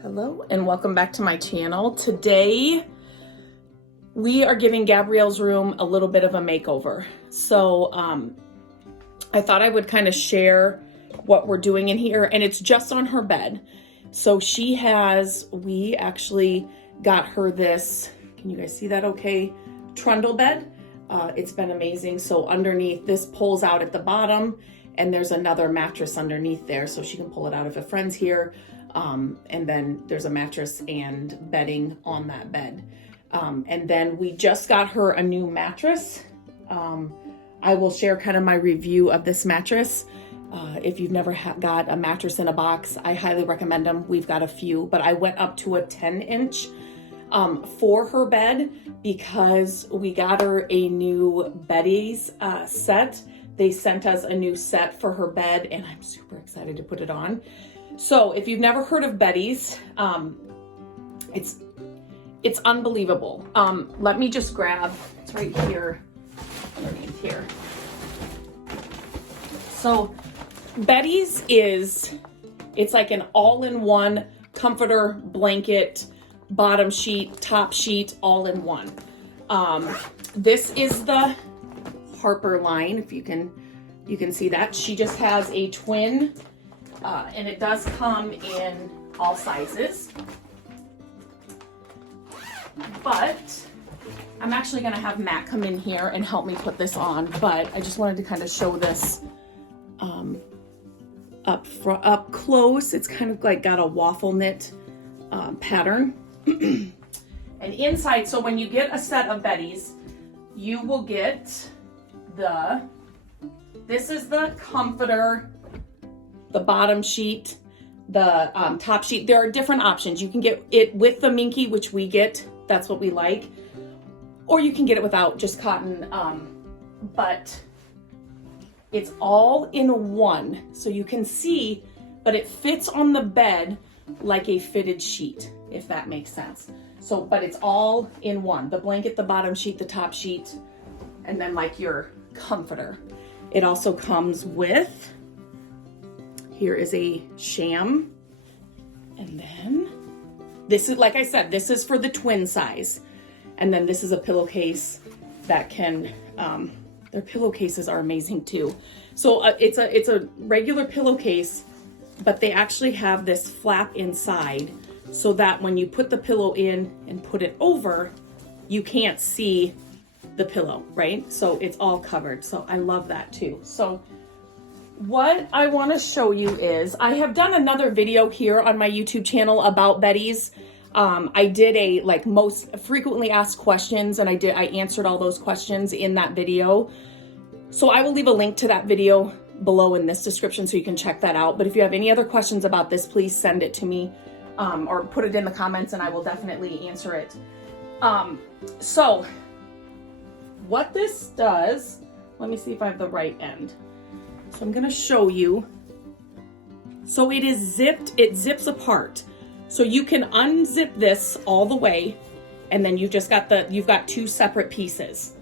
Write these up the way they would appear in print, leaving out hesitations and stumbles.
Hello and welcome back to my channel. Today we are giving Gabrielle's room a little bit of a makeover. So I thought I would kind of share what we're doing in here, and it's just on her bed. So we actually got her this, can you guys see that okay, trundle bed. It's been amazing. So underneath, this pulls out at the bottom, and there's another mattress underneath there, so she can pull it out if a friend's here. And then there's a mattress and bedding on that bed. And then we just got her a new mattress. I will share kind of my review of this mattress. If you've never got a mattress in a box, I highly recommend them. We've got a few, but I went up to a 10-inch for her bed because we got her a new Beddys set. They sent us a new set for her bed, and I'm super excited to put it on. So if you've never heard of Beddys, it's unbelievable. Let me just grab, it's right here, underneath here. So Beddys it's like an all-in-one comforter, blanket, bottom sheet, top sheet, all in one. This is the Harper line, if you can see that. She just has a twin, and it does come in all sizes. But I'm actually gonna have Matt come in here and help me put this on, but I just wanted to kind of show this up close. It's kind of like got a waffle knit pattern. And inside, so when you get a set of Beddys, you will get this is the comforter, the bottom sheet, the top sheet. There are different options. You can get it with the minky, which we get, that's what we like, or you can get it without, just cotton, but it's all in one, so you can see, but it fits on the bed like a fitted sheet, if that makes sense. So, but it's all in one, the blanket, the bottom sheet, the top sheet, and then like your comforter. It also comes with, here is a sham, and then this is, like I said, this is for the twin size, and then this is a pillowcase that can, their pillowcases are amazing too. So it's a regular pillowcase, but they actually have this flap inside so that when you put the pillow in and put it over, you can't see the pillow, right? So it's all covered. So I love that too. So what I want to show you is, I have done another video here on my YouTube channel about Beddys. I did a most frequently asked questions, and I answered all those questions in that video. So I will leave a link to that video below in this description so you can check that out. But if you have any other questions about this, please send it to me, or put it in the comments and I will definitely answer it. So what this does, let me see if I have the right end. So I'm gonna show you. So it is zipped, it zips apart. So you can unzip this all the way, and then you've got two separate pieces.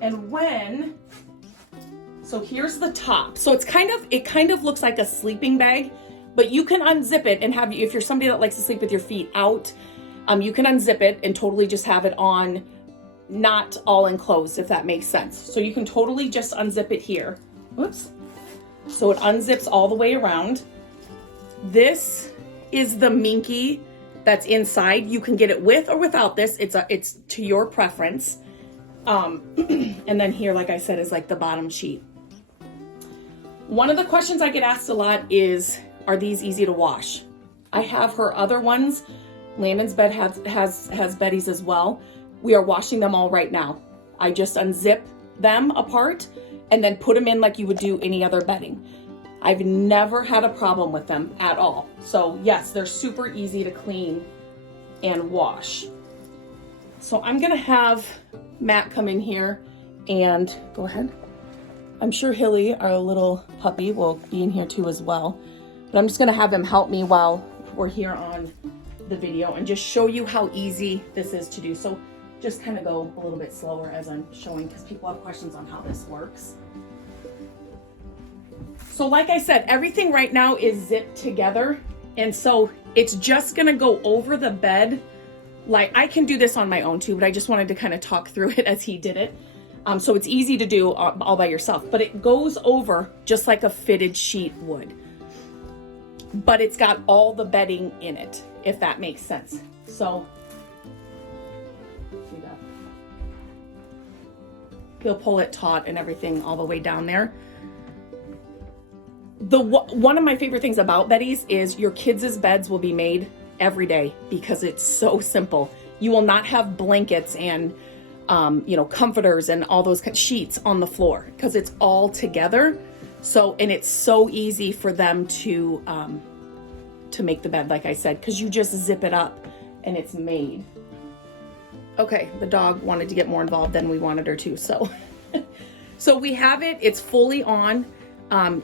And so here's the top. So it kind of looks like a sleeping bag, but you can unzip it and if you're somebody that likes to sleep with your feet out, you can unzip it and totally just have it on, not all enclosed, if that makes sense. So you can totally just unzip it here. Whoops. So it unzips all the way around. This is the minky that's inside. You can get it with or without this. It's to your preference. And then here, like I said, is like the bottom sheet. One of the questions I get asked a lot is, are these easy to wash? I have her other ones. Landon's bed has Beddys as well. We are washing them all right now. I just unzip them apart and then put them in like you would do any other bedding. I've never had a problem with them at all. So yes, they're super easy to clean and wash. So I'm gonna have Matt come in here and go ahead. I'm sure Hilly, our little puppy, will be in here too as well. But I'm just gonna have him help me while we're here on the video and just show you how easy this is to do. So just kind of go a little bit slower as I'm showing, because people have questions on how this works. So like I said, everything right now is zipped together. And so it's just gonna go over the bed. Like I can do this on my own too, but I just wanted to kind of talk through it as he did it. So it's easy to do all by yourself, but it goes over just like a fitted sheet would. But it's got all the bedding in it, if that makes sense. So see that? He'll pull it taut and everything all the way down there. One of my favorite things about Beddys is your kids' beds will be made every day because it's so simple. You will not have blankets and comforters and all those sheets on the floor because it's all together. So, and it's so easy for them to make the bed, like I said, because you just zip it up and it's made. Okay, the dog wanted to get more involved than we wanted her to, so. So we have it, it's fully on.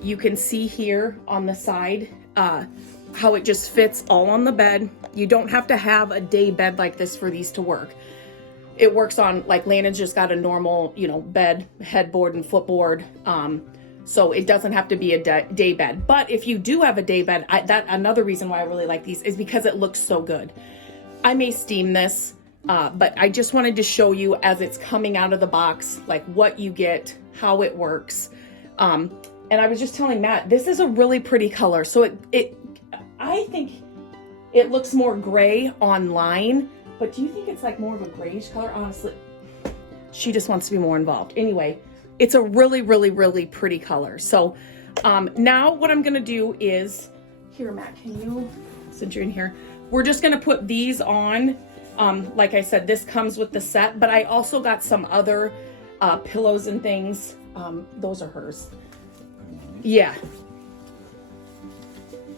You can see here on the side how it just fits all on the bed. You don't have to have a day bed like this for these to work. It works on, like Landon's just got a normal, bed, headboard and footboard. So it doesn't have to be a day bed. But if you do have a day bed, another reason why I really like these is because it looks so good. I may steam this, but I just wanted to show you as it's coming out of the box, like what you get, how it works. And I was just telling Matt, this is a really pretty color. So I think it looks more gray online, but do you think it's like more of a grayish color? Honestly, she just wants to be more involved. Anyway, it's a really, really, really pretty color. So now what I'm gonna do is, here, Matt, can you, since you're in here, we're just gonna put these on. Like I said, this comes with the set, but I also got some other pillows and things. Those are hers. Yeah.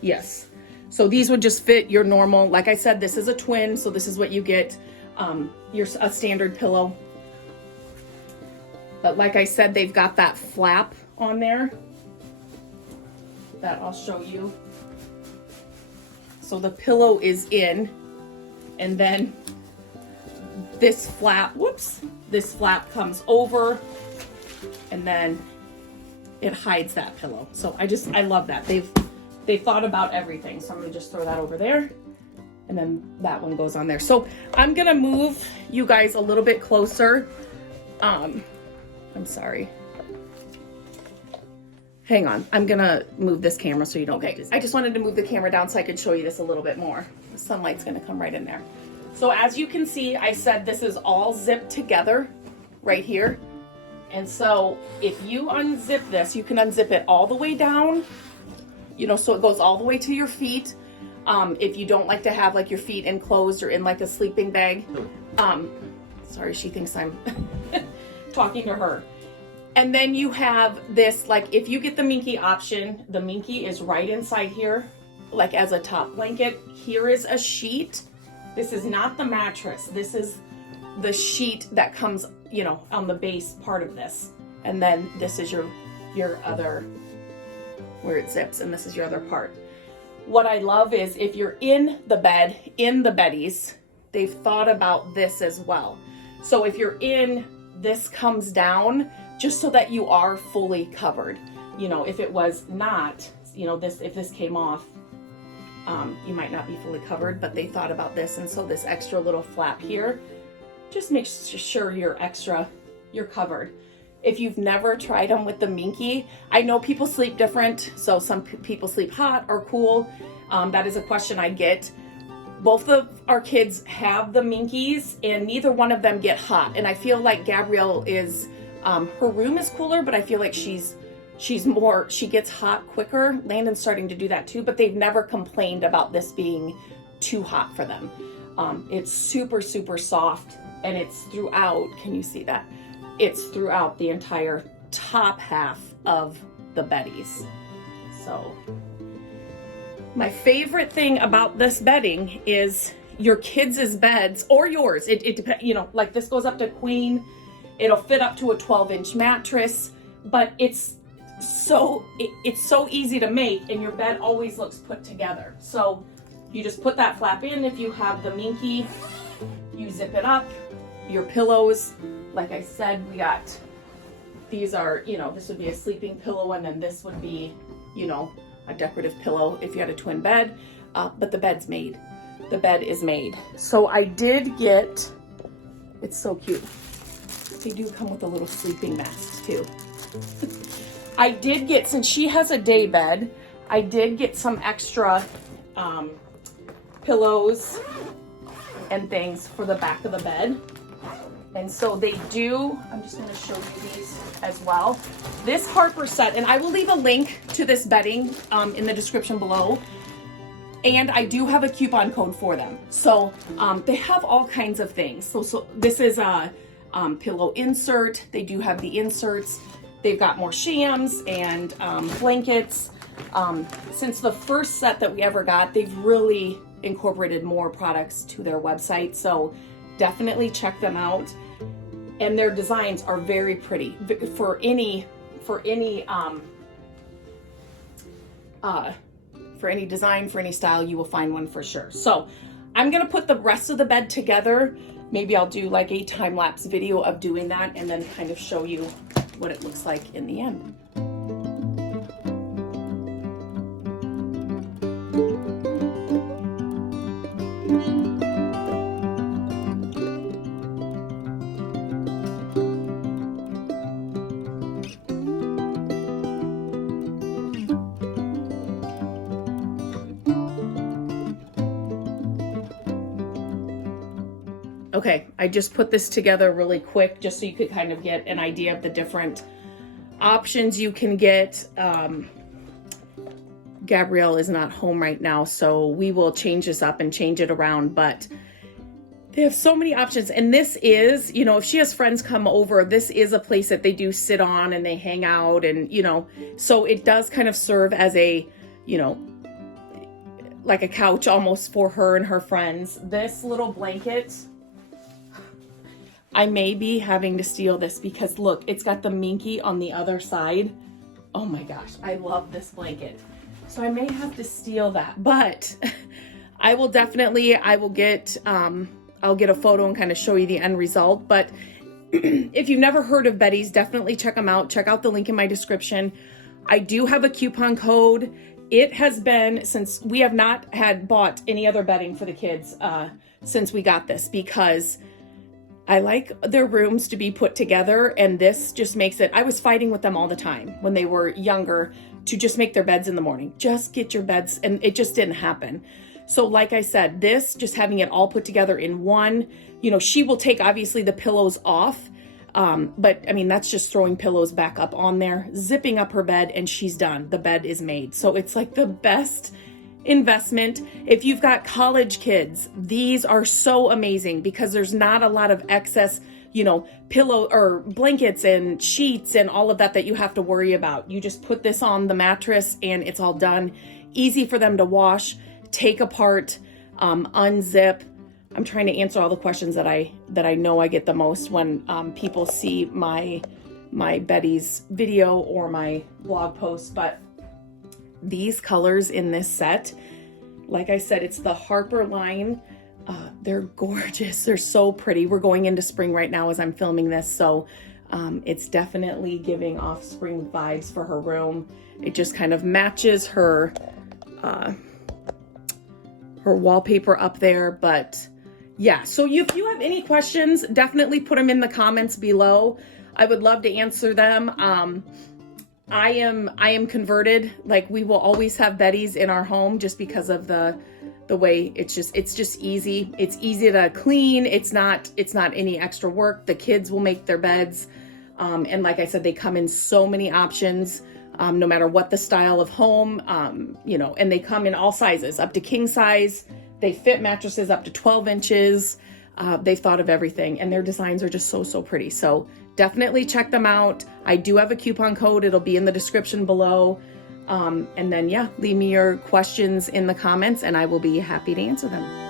Yes. So these would just fit your normal, like I said, this is a twin, so this is what you get, a standard pillow. But like I said, they've got that flap on there that I'll show you. So the pillow is in, and then this flap, this flap comes over, and then it hides that pillow. So I love that. They've thought about everything. So I'm gonna just throw that over there, and then that one goes on there. So I'm gonna move you guys a little bit closer. I'm sorry. Hang on. I'm gonna move this camera so you don't get dizzy. I just wanted to move the camera down so I could show you this a little bit more. The sunlight's gonna come right in there. So as you can see, I said this is all zipped together right here. And so if you unzip this, you can unzip it all the way down, so it goes all the way to your feet. If you don't like to have like your feet enclosed or in like a sleeping bag. Sorry, she thinks I'm talking to her. And then you have this, like if you get the Minky option, the Minky is right inside here, like as a top blanket. Here is a sheet. This is not the mattress. This is the sheet that comes, on the base part of this. And then this is your other, where it zips, and this is your other part. What I love is if you're in the bed, in the Beddys, they've thought about this as well. So if you're in, this comes down just so that you are fully covered. If it was not, if this came off, you might not be fully covered, but they thought about this. And so this extra little flap here just makes sure you're covered. If you've never tried them with the Minky, I know people sleep different. So some people sleep hot or cool. That is a question I get. Both of our kids have the Minkies and neither one of them get hot. And I feel like Gabrielle is, her room is cooler, but I feel like she gets hot quicker. Landon's starting to do that too, but they've never complained about this being too hot for them. It's super, super soft, and it's throughout, can you see that? It's throughout the entire top half of the Beddys. So my favorite thing about this bedding is your kids' beds or yours. It depends, like this goes up to queen. It'll fit up to a 12-inch mattress, but it's so easy to make, and your bed always looks put together. So you just put that flap in. If you have the Minky, you zip it up. Your pillows, like I said, these are, this would be a sleeping pillow, and then this would be you know, a decorative pillow if you had a twin bed, but the bed's made. The bed is made. So I did get, it's so cute. They do come with a little sleeping mask too. I did get, since she has a day bed, I did get some extra pillows and things for the back of the bed. And so they do, I'm just gonna show you these as well. This Harper set, and I will leave a link to this bedding in the description below. And I do have a coupon code for them. So they have all kinds of things. So this is a pillow insert. They do have the inserts. They've got more shams and blankets. Since the first set that we ever got, they've really incorporated more products to their website. So definitely check them out. And their designs are very pretty. For any design, for any style, you will find one for sure. So I'm gonna put the rest of the bed together. Maybe I'll do like a time-lapse video of doing that and then kind of show you what it looks like in the end. Okay, I just put this together really quick just so you could kind of get an idea of the different options you can get. Gabrielle is not home right now, so we will change this up and change it around, but they have so many options. And this is, you know, if she has friends come over, this is a place that they do sit on and they hang out and, you know, so it does kind of serve as a, you know, like a couch almost for her and her friends. This little blanket, I may be having to steal this because look, it's got the minky on the other side. Oh my gosh, I love this blanket. So I may have to steal that, but I will definitely, I'll get a photo and kind of show you the end result. But if you've never heard of Beddys, definitely check them out. Check out the link in my description. I do have a coupon code. It has been since we have not had bought any other bedding for the kids since we got this, because I like their rooms to be put together, and this just makes it, I was fighting with them all the time when they were younger to just make their beds in the morning. Just get your beds, and it just didn't happen. So like I said, this, just having it all put together in one, you know, she will take obviously the pillows off, but I mean, that's just throwing pillows back up on there, zipping up her bed, and she's done. The bed is made. So it's like the best investment. If you've got college kids, these are so amazing because there's not a lot of excess, you know, pillow or blankets and sheets and all of that you have to worry about. You just put this on the mattress and it's all done. Easy for them to wash, take apart, unzip. I'm trying to answer all the questions that I know I get the most when people see my Beddys video or my blog post. But these colors in this set, like I said, it's the Harper line. They're gorgeous. They're so pretty. We're going into spring right now as I'm filming this, so it's definitely giving off spring vibes for her room. It just kind of matches her wallpaper up there. But yeah, so if you have any questions, definitely put them in the comments below. I would love to answer them. I am converted. Like, we will always have Beddys in our home just because of the way it's just easy. It's easy to clean. It's not any extra work. The kids will make their beds. And like I said, they come in so many options, no matter what the style of home, you know, and they come in all sizes up to king size. They fit mattresses up to 12 inches. They've thought of everything, and their designs are just so pretty. So definitely check them out. I do have a coupon code. It'll be in the description below. And then, yeah, leave me your questions in the comments and I will be happy to answer them.